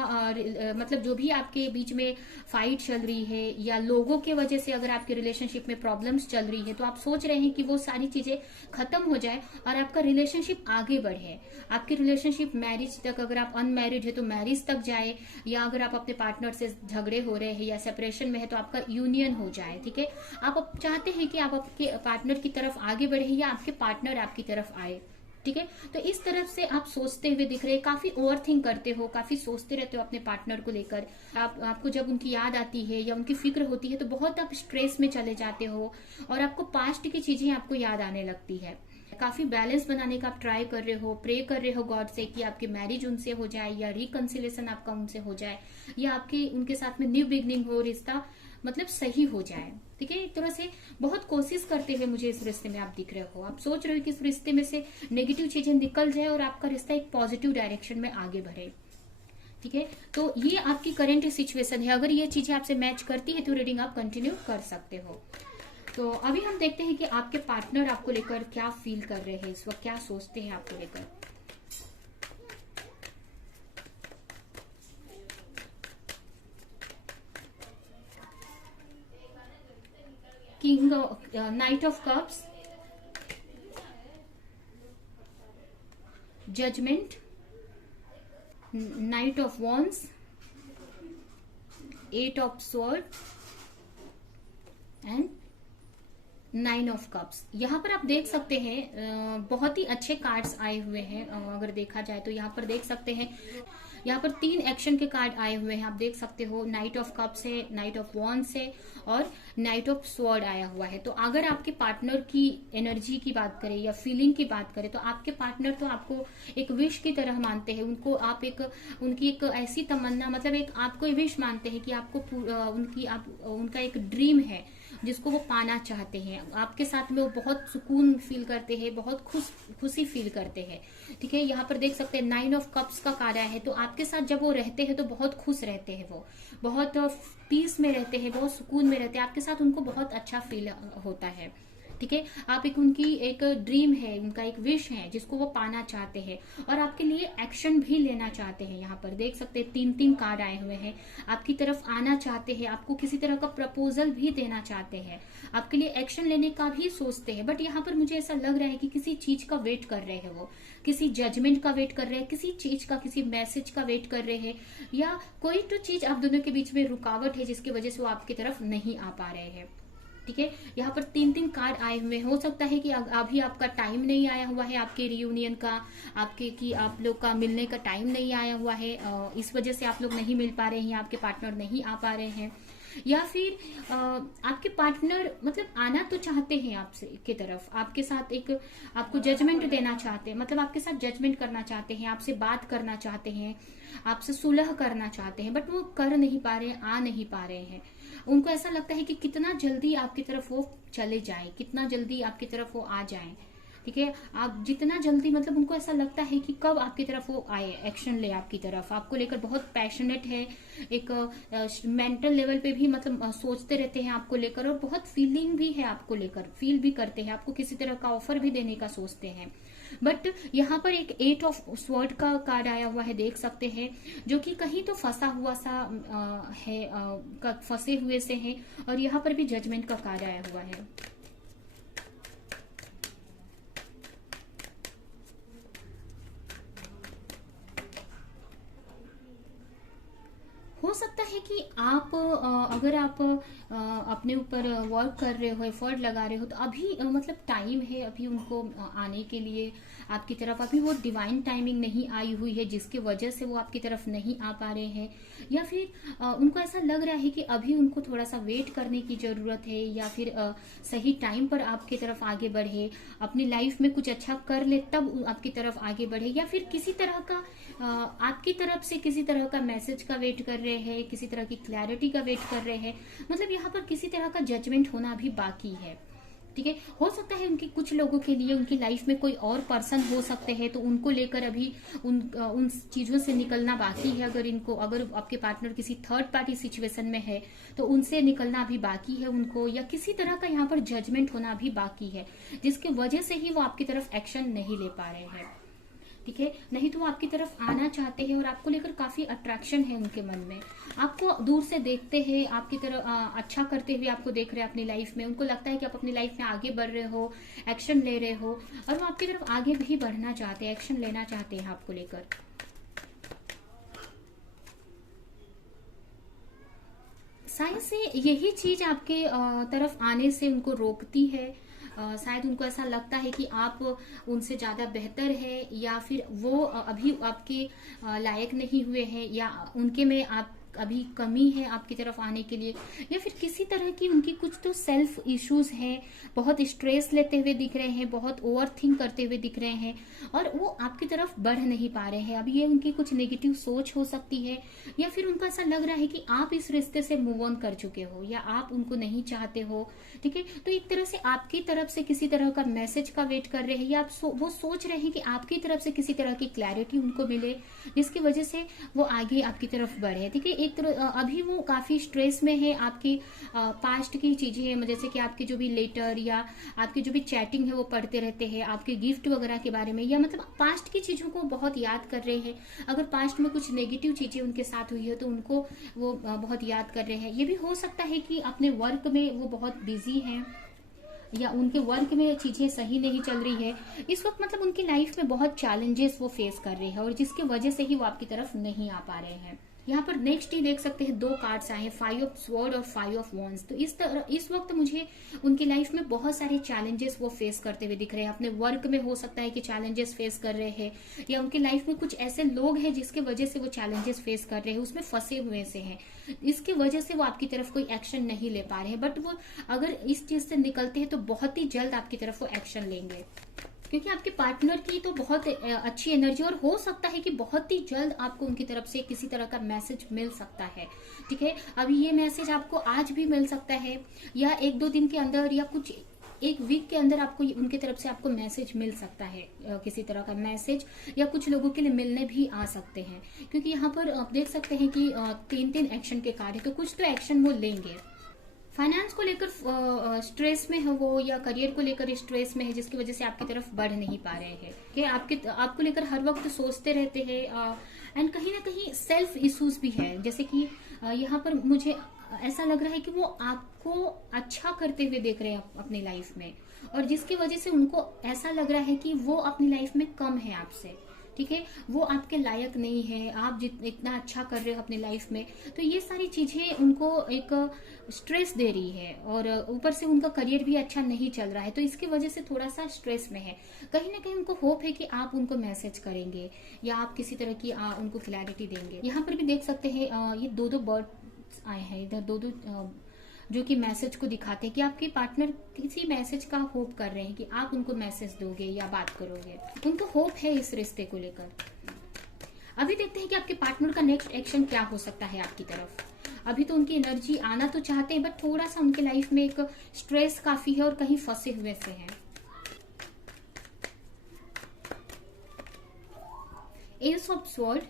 मतलब जो भी आपके बीच में फाइट चल रही है या लोगों के वजह से अगर आपके रिलेशनशिप में प्रॉब्लम्स चल रही है, तो आप सोच रहे हैं कि वो सारी चीजें खत्म हो जाए और आपका रिलेशनशिप आगे बढ़े। आपकी रिलेशनशिप मैरिज तक, अगर आप अनमैरिड है तो मैरिज तक जाए, या अगर आप अपने पार्टनर से झगड़े हो रहे हैं या सेपरेशन में है तो आपका यूनियन हो जाए। ठीक है, आप चाहते हैं कि आप आपके पार्टनर की तरफ आगे बढ़े या आपके पार्टनर आपकी तरफ आए। ठीक है, तो इस तरफ से आप सोचते हुए दिख रहे हैं, काफी ओवर थिंक करते हो, काफी सोचते रहते हो अपने पार्टनर को लेकर। आपको जब उनकी याद आती है या उनकी फिक्र होती है तो बहुत आप स्ट्रेस में चले जाते हो और आपको पास्ट की चीजें आपको याद आने लगती है। काफी बैलेंस बनाने का आप ट्राई कर रहे हो, प्रे कर रहे हो गॉड से कि आपकी मैरिज उनसे हो जाए या रिकंसिलेशन आपका उनसे हो जाए, या आपकी उनके साथ में न्यू बिगनिंग हो, रिश्ता मतलब सही हो जाए। ठीक है, एक तरह से बहुत कोशिश करते हुए मुझे इस रिश्ते में आप दिख रहे हो। आप सोच रहे हो कि इस रिश्ते में से नेगेटिव चीजें निकल जाए और आपका रिश्ता एक पॉजिटिव डायरेक्शन में आगे बढ़े। ठीक है, तो ये आपकी करंट सिचुएशन है। अगर ये चीजें आपसे मैच करती है तो रीडिंग आप कंटिन्यू कर सकते हो। तो अभी हम देखते हैं कि आपके पार्टनर आपको लेकर क्या फील कर रहे हैं इस वक्त, क्या सोचते हैं आपको लेकर। King, knight of cups, judgment, knight of wands, 8 of sword and 9 of cups. यहाँ पर आप देख सकते हैं बहुत ही अच्छे कार्ड्स आए हुए हैं। अगर देखा जाए तो यहाँ पर देख सकते हैं, यहाँ पर 3 एक्शन के कार्ड आए हुए हैं। आप देख सकते हो नाइट ऑफ कप्स है, नाइट ऑफ वॉन्ड्स है और नाइट ऑफ स्वॉर्ड आया हुआ है। तो अगर आपके पार्टनर की एनर्जी की बात करें या फीलिंग की बात करें तो आपके पार्टनर तो आपको एक विश की तरह मानते हैं। उनको आप उनकी एक ऐसी तमन्ना, मतलब एक आपको विश मानते हैं कि आपको उनका एक ड्रीम है जिसको वो पाना चाहते हैं। आपके साथ में वो बहुत सुकून फील करते हैं, बहुत खुशी फील करते हैं। ठीक है, यहाँ पर देख सकते हैं 9 ऑफ कप्स का कार्ड है। तो आपके साथ जब वो रहते हैं तो बहुत खुश रहते हैं, वो बहुत पीस में रहते हैं, बहुत सुकून में रहते हैं। आपके साथ उनको बहुत अच्छा फील होता है। ठीक है, आप उनकी एक ड्रीम है, उनका एक विश है जिसको वो पाना चाहते हैं और आपके लिए एक्शन भी लेना चाहते हैं। यहाँ पर देख सकते हैं 3 कार्ड आए हुए हैं। आपकी तरफ आना चाहते हैं, आपको किसी तरह का प्रपोजल भी देना चाहते हैं, आपके लिए एक्शन लेने का भी सोचते हैं। बट यहाँ पर मुझे ऐसा लग रहा है कि किसी चीज का वेट कर रहे हैं, वो किसी जजमेंट का वेट कर रहे हैं, किसी चीज का, किसी मैसेज का वेट कर रहे हैं, या कोई तो चीज आप दोनों के बीच में रुकावट है जिसकी वजह से वो आपकी तरफ नहीं आ पा रहे हैं। ठीक है, यहाँ पर 3 कार्ड आए हुए। हो सकता है कि अभी आपका टाइम नहीं आया हुआ है, आपके रियूनियन का, आप लोग का मिलने का टाइम नहीं आया हुआ है, इस वजह से आप लोग नहीं मिल पा रहे हैं, आपके पार्टनर नहीं आ पा रहे हैं, या फिर आपके पार्टनर मतलब आना तो चाहते हैं आपसे की तरफ, आपके साथ एक आपको जजमेंट देना चाहते हैं, मतलब आपके साथ जजमेंट करना चाहते हैं, आपसे बात करना चाहते हैं, आपसे सुलह करना चाहते हैं, बट वो कर नहीं पा रहे हैं, आ नहीं पा रहे हैं। उनको ऐसा लगता है कि कितना जल्दी आपकी तरफ वो चले जाए, कितना जल्दी आपकी तरफ वो आ जाए। ठीक है, आप जितना जल्दी, मतलब उनको ऐसा लगता है कि कब आपकी तरफ वो आए, एक्शन ले आपकी तरफ, आपको लेकर बहुत पैशनेट है, एक मेंटल लेवल पे भी मतलब सोचते रहते हैं आपको लेकर, और बहुत फीलिंग भी है आपको लेकर, फील भी करते हैं, आपको किसी तरह का ऑफर भी देने का सोचते हैं। बट यहाँ पर एक 8 ऑफ स्वॉर्ड का कार्ड आया हुआ है, देख सकते हैं, जो कि कहीं तो फंसा हुआ सा है, फंसे हुए से है, और यहाँ पर भी जजमेंट का कार्ड आया हुआ है। हो सकता है कि आप अगर आप अपने ऊपर वर्क कर रहे हो, एफर्ट लगा रहे हो, तो अभी मतलब टाइम है अभी उनको आने के लिए आपकी तरफ। अभी वो डिवाइन टाइमिंग नहीं आई हुई है जिसकी वजह से वो आपकी तरफ नहीं आ पा रहे हैं, या फिर उनको ऐसा लग रहा है कि अभी उनको थोड़ा सा वेट करने की जरूरत है, या फिर सही टाइम पर आपकी तरफ आगे बढ़े, अपनी लाइफ में कुछ अच्छा कर ले तब आपकी तरफ आगे बढ़े, या फिर किसी तरह का आपकी तरफ से किसी तरह का मैसेज का वेट कर रहे हैं, किसी तरह की क्लैरिटी का वेट कर रहे हैं। मतलब यहाँ पर किसी तरह का जजमेंट होना भी बाकी है। ठीक है। हो सकता है उनके कुछ लोगों के लिए उनकी लाइफ में कोई और पर्सन हो सकते हैं, तो उनको लेकर अभी उन चीजों से निकलना बाकी है। अगर आपके पार्टनर किसी थर्ड पार्टी सिचुएशन में है तो उनसे निकलना अभी बाकी है उनको, या किसी तरह का यहाँ पर जजमेंट होना भी बाकी है, जिसकी वजह से ही वो आपकी तरफ एक्शन नहीं ले पा रहे हैं, ठीक है। नहीं तो वो आपकी तरफ आना चाहते हैं और आपको लेकर काफी अट्रैक्शन है उनके मन में। आपको दूर से देखते हैं, आपकी तरफ अच्छा करते हुए आपको देख रहे हैं अपनी लाइफ में। उनको लगता है कि आप अपनी लाइफ में आगे बढ़ रहे हो, एक्शन ले रहे हो, और वो आपकी तरफ आगे भी बढ़ना चाहते हैं, एक्शन लेना चाहते हैं आपको लेकर। शायद से यही चीज आपके तरफ आने से उनको रोकती है। शायद उनको ऐसा लगता है कि आप उनसे ज्यादा बेहतर है, या फिर वो अभी आपके लायक नहीं हुए हैं, या उनके में आप अभी कमी है आपकी तरफ आने के लिए, या फिर किसी तरह की उनकी कुछ तो सेल्फ इश्यूज हैं, बहुत स्ट्रेस लेते हुए दिख रहे हैं, बहुत ओवर थिंक करते हुए दिख रहे हैं, और वो आपकी तरफ बढ़ नहीं पा रहे हैं। अभी ये उनकी कुछ नेगेटिव सोच हो सकती है, या फिर उनको ऐसा लग रहा है कि आप इस रिश्ते से मूव ऑन कर चुके हो, या आप उनको नहीं चाहते हो, ठीक है। तो एक तरह से आपकी तरफ से किसी तरह का मैसेज का वेट कर रहे हैं, या वो सोच रहे हैं कि आपकी तरफ से किसी तरह की क्लैरिटी उनको मिले, जिसकी वजह से वो आगे आपकी तरफ बढ़े, ठीक है। एक तरह अभी वो काफी स्ट्रेस में है, आपकी पास्ट की चीजें हैं, जैसे कि आपके जो भी लेटर या आपकी जो भी चैटिंग है वो पढ़ते रहते हैं, आपके गिफ्ट वगैरह के बारे में, या मतलब पास्ट की चीजों को बहुत याद कर रहे हैं। अगर पास्ट में कुछ नेगेटिव चीजें उनके साथ हुई है तो उनको वो बहुत याद कर रहे हैं। ये भी हो सकता है कि अपने वर्क में वो बहुत बिजी हैं, या उनके वर्क में चीजें सही नहीं चल रही है इस वक्त, मतलब उनकी लाइफ में बहुत चैलेंजेस वो फेस कर रहे हैं, और जिसकी वजह से ही वो आपकी तरफ नहीं आ पा रहे हैं। यहाँ पर नेक्स्ट ही देख सकते हैं 2 कार्ड्स आए हैं, 5 ऑफ स्वॉर्ड और 5 ऑफ वॉन्ड्स। तो इस वक्त मुझे उनकी लाइफ में बहुत सारे चैलेंजेस वो फेस करते हुए दिख रहे हैं। अपने वर्क में हो सकता है कि चैलेंजेस फेस कर रहे हैं, या उनकी लाइफ में कुछ ऐसे लोग हैं जिसके वजह से वो चैलेंजेस फेस कर रहे हैं, उसमें फंसे हुए से हैं, इसकी वजह से वो आपकी तरफ कोई एक्शन नहीं ले पा रहे हैं। बट वो अगर इस चीज से निकलते हैं तो बहुत ही जल्द आपकी तरफ वो एक्शन लेंगे, क्योंकि आपके पार्टनर की तो बहुत अच्छी एनर्जी, और हो सकता है कि बहुत ही जल्द आपको उनकी तरफ से किसी तरह का मैसेज मिल सकता है, ठीक है। अभी ये मैसेज आपको आज भी मिल सकता है, या 1-2 दिन के अंदर, या कुछ 1 वीक के अंदर आपको उनकी तरफ से आपको मैसेज मिल सकता है, किसी तरह का मैसेज, या कुछ लोगों के लिए मिलने भी आ सकते हैं, क्योंकि यहाँ पर आप देख सकते हैं कि 3-3 एक्शन के कार्ड है, तो कुछ तो एक्शन वो लेंगे। फाइनेंस को लेकर स्ट्रेस में है वो, या करियर को लेकर स्ट्रेस में है, जिसकी वजह से आपकी तरफ बढ़ नहीं पा रहे हैं, कि आपको लेकर हर वक्त सोचते रहते हैं, एंड कहीं ना कहीं सेल्फ इश्यूज भी है। जैसे कि यहाँ पर मुझे ऐसा लग रहा है कि वो आपको अच्छा करते हुए देख रहे हैं अपनी लाइफ में, और जिसकी वजह से उनको ऐसा लग रहा है कि वो अपनी लाइफ में कम है आपसे, ठीक है। वो आपके लायक नहीं है, आप इतना अच्छा कर रहे हो अपनी लाइफ में, तो ये सारी चीजें उनको एक स्ट्रेस दे रही है, और ऊपर से उनका करियर भी अच्छा नहीं चल रहा है, तो इसकी वजह से थोड़ा सा स्ट्रेस में है। कहीं ना कहीं उनको होप है कि आप उनको मैसेज करेंगे, या आप किसी तरह की उनको क्लैरिटी देंगे। यहाँ पर भी देख सकते हैं ये 2-2 बर्ड आए हैं इधर, 2-2 जो कि मैसेज को दिखाते हैं कि आपके पार्टनर किसी मैसेज का होप कर रहे हैं कि आप उनको मैसेज दोगे या बात करोगे, उनको होप है इस रिश्ते को लेकर। अभी देखते हैं कि आपके पार्टनर का नेक्स्ट एक्शन क्या हो सकता है आपकी तरफ। अभी तो उनकी एनर्जी आना तो चाहते हैं, बट थोड़ा सा उनके लाइफ में एक स्ट्रेस काफी है, और कहीं फंसे हुए से हैं। S of sword,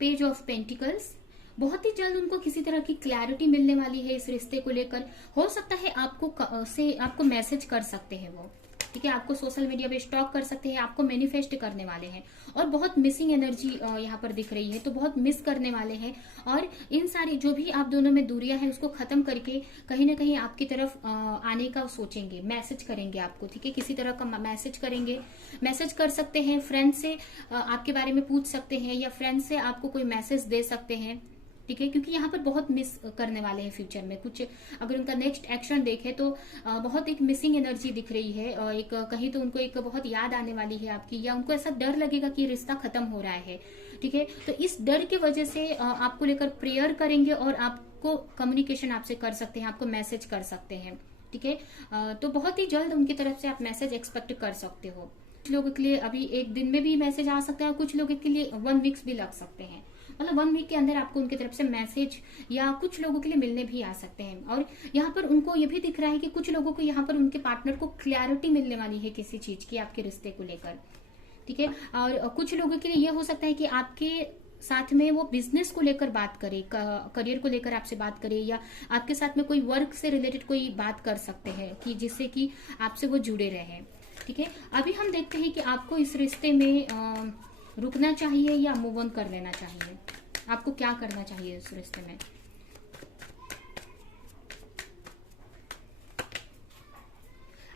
page of pentacles. बहुत ही जल्द उनको किसी तरह की क्लैरिटी मिलने वाली है इस रिश्ते को लेकर। हो सकता है आपको मैसेज कर सकते हैं वो, ठीक है। आपको सोशल मीडिया पे स्टॉक कर सकते हैं, आपको मैनिफेस्ट करने वाले हैं, और बहुत मिसिंग एनर्जी यहाँ पर दिख रही है, तो बहुत मिस करने वाले हैं। और इन सारी जो भी आप दोनों में दूरियां हैं उसको खत्म करके कहीं ना कहीं आपकी तरफ आने का सोचेंगे, मैसेज करेंगे आपको, ठीक है। किसी तरह का मैसेज करेंगे, मैसेज कर सकते हैं, फ्रेंड से आपके बारे में पूछ सकते हैं, या फ्रेंड से आपको कोई मैसेज दे सकते हैं, ठीक है। क्योंकि यहाँ पर बहुत मिस करने वाले हैं फ्यूचर में कुछ। अगर उनका नेक्स्ट एक्शन देखे तो बहुत एक मिसिंग एनर्जी दिख रही है, और एक कहीं तो उनको एक बहुत याद आने वाली है आपकी, या उनको ऐसा डर लगेगा कि रिश्ता खत्म हो रहा है, ठीक है। तो इस डर की वजह से आपको लेकर प्रेयर करेंगे, और आपको कम्युनिकेशन आपसे कर सकते हैं, आपको मैसेज कर सकते हैं, ठीक है। तो बहुत ही जल्द उनकी तरफ से आप मैसेज एक्सपेक्ट कर सकते हो। कुछ लोगों के लिए अभी 1 दिन में भी मैसेज आ सकता है, और कुछ लोगों के लिए 1 वीक भी लग सकते हैं। मतलब 1 वीक के अंदर आपको उनकी तरफ से मैसेज या कुछ लोगों के लिए मिलने भी आ सकते हैं। और यहाँ पर उनको ये भी दिख रहा है कि कुछ लोगों को यहाँ पर उनके पार्टनर को क्लैरिटी मिलने वाली है किसी चीज की आपके रिश्ते को लेकर, ठीक है। और कुछ लोगों के लिए ये हो सकता है कि आपके साथ में वो बिजनेस को लेकर बात करे, करियर को लेकर आपसे बात करे, या आपके साथ में कोई वर्क से रिलेटेड कोई बात कर सकते हैं कि जिससे कि आपसे वो जुड़े रहे, ठीक है। अभी हम देखते हैं कि आपको इस रिश्ते में रुकना चाहिए या मूव ऑन कर लेना चाहिए, आपको क्या करना चाहिए इस रिश्ते में।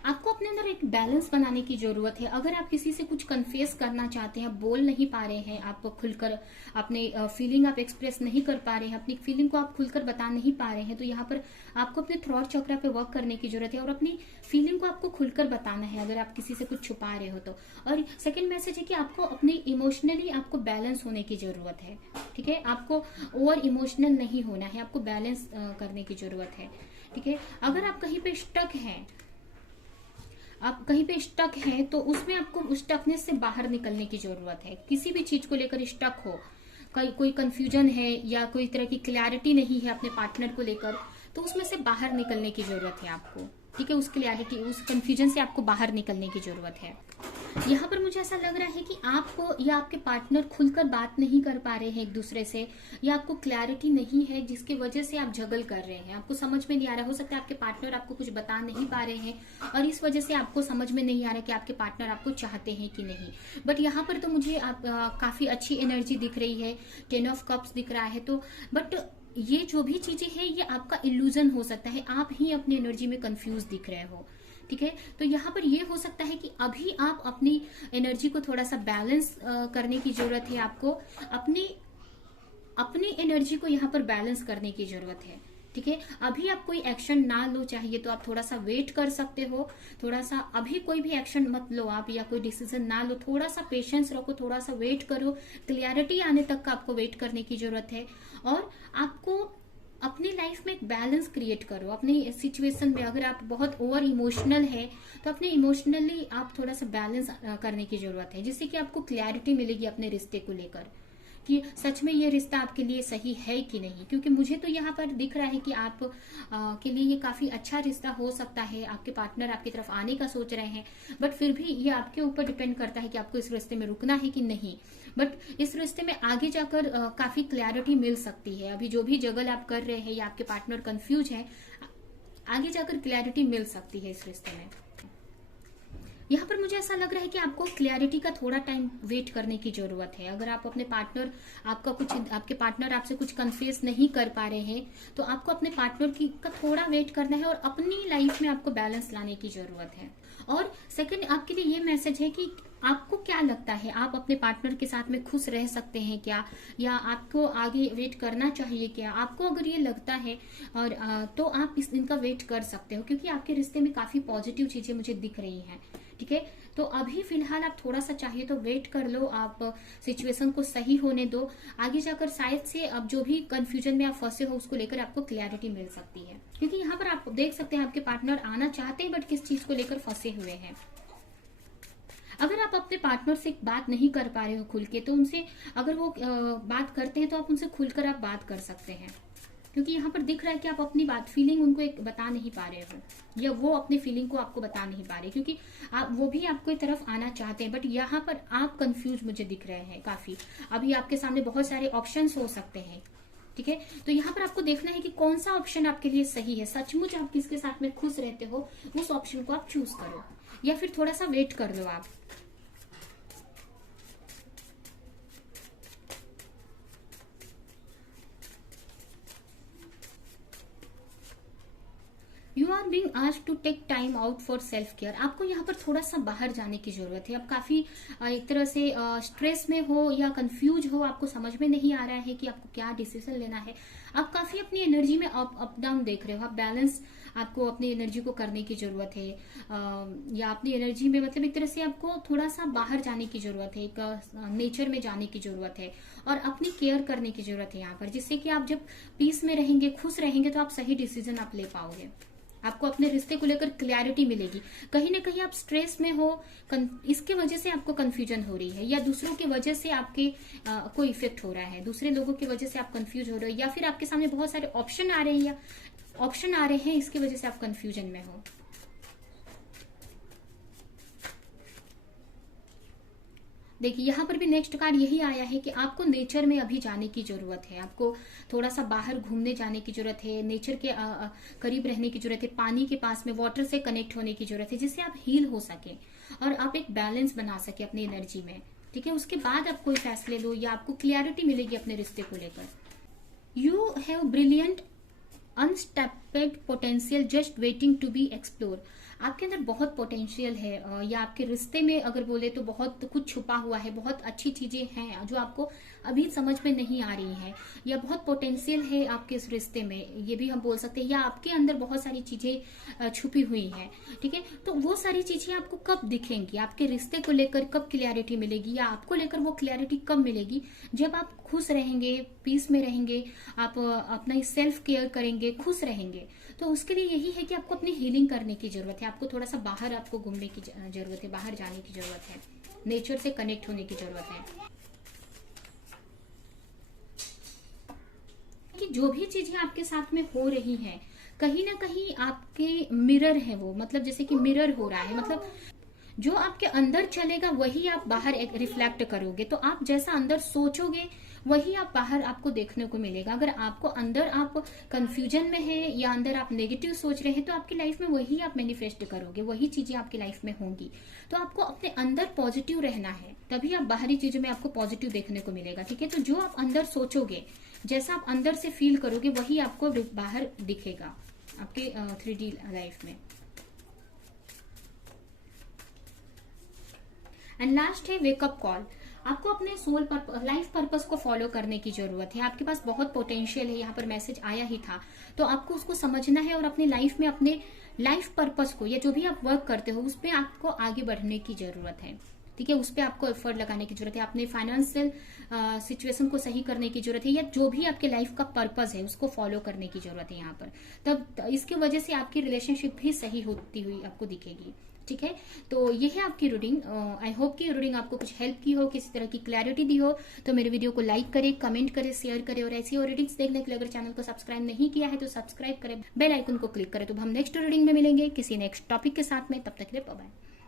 आपको अपने अंदर एक बैलेंस बनाने की जरूरत है। अगर आप किसी से कुछ कन्फेस करना चाहते हैं, बोल नहीं पा रहे हैं, आप खुलकर अपने फीलिंग आप एक्सप्रेस नहीं कर पा रहे हैं, अपनी फीलिंग को आप खुलकर बता नहीं पा रहे हैं, तो यहाँ पर आपको अपने थ्रॉट चक्र पे वर्क करने की जरूरत है और अपनी फीलिंग को आपको खुलकर बताना है अगर आप किसी से कुछ छुपा रहे हो तो। और सेकेंड मैसेज है कि आपको अपने इमोशनली आपको बैलेंस होने की जरूरत है, ठीक है। आपको ओवर इमोशनल नहीं होना है, आपको बैलेंस करने की जरूरत है, ठीक है। अगर आप कहीं पे स्टक हैं, आप कहीं पे स्टक हैं, तो उसमें आपको उस स्टकनेस से बाहर निकलने की जरूरत है। किसी भी चीज को लेकर स्टक हो, कोई कंफ्यूजन है या कोई तरह की क्लैरिटी नहीं है अपने पार्टनर को लेकर, तो उसमें से बाहर निकलने की जरूरत है आपको, ठीक है। उस क्लैरिटी, उस कंफ्यूजन से आपको बाहर निकलने की जरूरत है। यहाँ पर मुझे ऐसा लग रहा है कि आप या आपके पार्टनर खुलकर बात नहीं कर पा रहे हैं एक दूसरे से, या आपको क्लैरिटी नहीं है जिसकी वजह से आप जगल कर रहे हैं, आपको समझ में नहीं आ रहा। हो सकता है आपके पार्टनर आपको कुछ बता नहीं पा रहे हैं और इस वजह से आपको समझ में नहीं आ रहा कि आपके पार्टनर आपको चाहते हैं कि नहीं। बट यहाँ पर तो मुझे काफी अच्छी एनर्जी दिख रही है, 10 ऑफ कप्स दिख रहा है। तो बट ये जो भी चीजें हैं ये आपका इल्यूजन हो सकता है, आप ही अपनी एनर्जी में कंफ्यूज दिख रहे हो, ठीक है। तो यहाँ पर ये हो सकता है कि अभी आप अपनी एनर्जी को थोड़ा सा बैलेंस करने की जरूरत है। आपको अपनी एनर्जी को यहाँ पर बैलेंस करने की जरूरत है, ठीक है। अभी आप कोई एक्शन ना लो, चाहिए तो आप थोड़ा सा वेट कर सकते हो, थोड़ा सा अभी कोई भी एक्शन मत लो आप, या कोई डिसीजन ना लो, थोड़ा सा पेशेंस रखो, थोड़ा सा वेट करो, क्लियरिटी आने तक का आपको वेट करने की जरूरत है। और आपको अपनी लाइफ में एक बैलेंस क्रिएट करो अपनी सिचुएशन में। अगर आप बहुत ओवर इमोशनल है तो अपने इमोशनली आप थोड़ा सा बैलेंस करने की जरूरत है, जिससे कि आपको क्लैरिटी मिलेगी अपने रिश्ते को लेकर कि सच में ये रिश्ता आपके लिए सही है कि नहीं। क्योंकि मुझे तो यहाँ पर दिख रहा है कि आप के लिए ये काफी अच्छा रिश्ता हो सकता है, आपके पार्टनर आपकी तरफ आने का सोच रहे हैं, बट फिर भी ये आपके ऊपर डिपेंड करता है कि आपको इस रिश्ते में रुकना है कि नहीं। बट इस रिश्ते में आगे जाकर काफी क्लैरिटी मिल सकती है। अभी जो भी जगल आप कर रहे हैं या आपके पार्टनर कंफ्यूज है, आगे जाकर क्लैरिटी मिल सकती है इस रिश्ते में। यहाँ पर मुझे ऐसा लग रहा है कि आपको क्लैरिटी का थोड़ा टाइम वेट करने की जरूरत है। अगर आप अपने पार्टनर आपके पार्टनर आपसे कुछ कन्फेस नहीं कर पा रहे हैं, तो आपको अपने पार्टनर का थोड़ा वेट करना है और अपनी लाइफ में आपको बैलेंस लाने की जरूरत है। और सेकंड, आपके लिए ये मैसेज है कि आपको क्या लगता है, आप अपने पार्टनर के साथ में खुश रह सकते हैं क्या, या आपको आगे वेट करना चाहिए क्या। आपको अगर ये लगता है और तो आप इस दिन का वेट कर सकते हो, क्योंकि आपके रिश्ते में काफी पॉजिटिव चीजें मुझे दिख रही हैं, ठीक है। तो अभी फिलहाल आप थोड़ा सा चाहिए तो वेट कर लो, आप सिचुएशन को सही होने दो। आगे जाकर शायद से अब जो भी कंफ्यूजन में आप फंसे हो उसको लेकर आपको क्लैरिटी मिल सकती है, क्योंकि यहाँ पर आप देख सकते हैं आपके पार्टनर आना चाहते हैं बट किस चीज को लेकर फंसे हुए हैं। अगर आप अपने पार्टनर से बात नहीं कर पा रहे हो खुल के, तो उनसे अगर वो बात करते हैं तो आप उनसे खुलकर आप बात कर सकते हैं, क्योंकि यहाँ पर दिख रहा है कि आप अपनी बात फीलिंग उनको एक बता नहीं पा रहे हो, या वो अपनी फीलिंग को आपको बता नहीं पा रहे, क्योंकि वो भी आपको तरफ आना चाहते हैं, बट यहाँ पर आप कंफ्यूज मुझे दिख रहे हैं काफी। अभी आपके सामने बहुत सारे ऑप्शंस हो सकते हैं, ठीक है। तो यहाँ पर आपको देखना है कि कौन सा ऑप्शन आपके लिए सही है, सचमुच आप किसके साथ में खुश रहते हो, उस ऑप्शन को आप चूज करो, या फिर थोड़ा सा वेट कर लो आप। You are being asked to take time out for self care. आपको यहाँ पर थोड़ा सा बाहर जाने की जरूरत है। आप काफी एक तरह से स्ट्रेस में हो या कंफ्यूज हो, आपको समझ में नहीं आ रहा है कि आपको क्या डिसीजन लेना है। आप काफी अपनी एनर्जी में अप डाउन देख रहे हो। आप बैलेंस आपको अपनी एनर्जी को करने की जरूरत है, या अपनी एनर्जी में मतलब एक तरह से आपको थोड़ा सा बाहर जाने की जरूरत है, एक नेचर में जाने की जरूरत है और अपनी केयर करने की जरूरत है यहाँ पर, जिससे कि आप जब पीस में रहेंगे, खुश रहेंगे, तो आप सही डिसीजन आप ले पाओगे। आपको अपने रिश्ते को लेकर क्लैरिटी मिलेगी। कहीं ना कहीं आप स्ट्रेस में हो, इसके वजह से आपको कंफ्यूजन हो रही है, या दूसरों की वजह से आपके कोई इफेक्ट हो रहा है, दूसरे लोगों की वजह से आप कंफ्यूज हो रहे हो, या फिर आपके सामने बहुत सारे ऑप्शन आ रहे हैं, इसकी वजह से आप कंफ्यूजन में हो। देखिए यहाँ पर भी नेक्स्ट कार्ड यही आया है कि आपको नेचर में अभी जाने की जरूरत है, आपको थोड़ा सा बाहर घूमने जाने की जरूरत है, नेचर के करीब रहने की जरूरत है, पानी के पास में वाटर से कनेक्ट होने की जरूरत है, जिससे आप हील हो सके और आप एक बैलेंस बना सके अपनी एनर्जी में। ठीक है, उसके बाद आप कोई फैसले लो या आपको क्लियरिटी मिलेगी अपने रिश्ते को लेकर। You have brilliant untapped potential just waiting to be explore. आपके अंदर बहुत पोटेंशियल है, या आपके रिश्ते में अगर बोले तो बहुत कुछ छुपा हुआ है, बहुत अच्छी चीजें हैं जो आपको अभी समझ में नहीं आ रही हैं, या बहुत पोटेंशियल है आपके इस रिश्ते में, ये भी हम बोल सकते हैं, या आपके अंदर बहुत सारी चीजें छुपी हुई हैं। ठीक है, तो वो सारी चीजें आपको कब दिखेंगी, आपके रिश्ते को लेकर कब क्लियरिटी मिलेगी, या आपको लेकर वो क्लियरिटी कब मिलेगी? जब आप खुश रहेंगे, पीस में रहेंगे, आप अपना सेल्फ केयर करेंगे, खुश रहेंगे। तो उसके लिए यही है कि आपको अपनी हीलिंग करने की जरूरत है, आपको थोड़ा सा बाहर आपको घूमने की जरूरत है, बाहर जाने की जरूरत है, नेचर से कनेक्ट होने की जरूरत है। कि जो भी चीजें आपके साथ में हो रही हैं, कहीं ना कहीं आपके मिरर है वो, मतलब जैसे कि मिरर हो रहा है, मतलब जो आपके अंदर चलेगा वही आप बाहर एक रिफ्लेक्ट करोगे। तो आप जैसा अंदर सोचोगे वही आप बाहर आपको देखने को मिलेगा। अगर आपको अंदर आप कंफ्यूजन में है या अंदर आप नेगेटिव सोच रहे हैं, तो आपकी लाइफ में वही आप मैनिफेस्ट करोगे, वही चीजें आपकी लाइफ में होंगी। तो आपको अपने अंदर पॉजिटिव रहना है, तभी आप बाहरी चीजों में आपको पॉजिटिव देखने को मिलेगा। ठीक है, तो जो आप अंदर सोचोगे, जैसा आप अंदर से फील करोगे, वही आपको बाहर दिखेगा आपके 3D लाइफ में। एंड लास्ट है वेकअप कॉल। आपको अपने सोल लाइफ पर्पस को फॉलो करने की जरूरत है। आपके पास बहुत पोटेंशियल है, यहाँ पर मैसेज आया ही था, तो आपको उसको समझना है और अपनी लाइफ में अपने लाइफ पर्पस को, या जो भी आप वर्क करते हो उस पर आपको आगे बढ़ने की जरूरत है। ठीक है, उस पर आपको एफर्ट लगाने की जरूरत है, अपने फाइनेंशियल सिचुएशन को सही करने की जरूरत है, या जो भी आपके लाइफ का पर्पस है उसको फॉलो करने की जरूरत है यहाँ पर। तब इसकी वजह से आपकी रिलेशनशिप भी सही होती हुई आपको दिखेगी। ठीक है, तो ये है आपकी रीडिंग। आई होप कि रीडिंग आपको कुछ हेल्प की हो, किसी तरह की क्लैरिटी दी हो। तो मेरे वीडियो को लाइक करें, कमेंट करें, शेयर करें, और ऐसी और रीडिंग्स देखने के लिए अगर चैनल को सब्सक्राइब नहीं किया है तो सब्सक्राइब करें, बेल आइकन को क्लिक करें। तो हम नेक्स्ट रीडिंग में मिलेंगे किसी नेक्स्ट टॉपिक के साथ में, तब तक के लिए बाय बाय।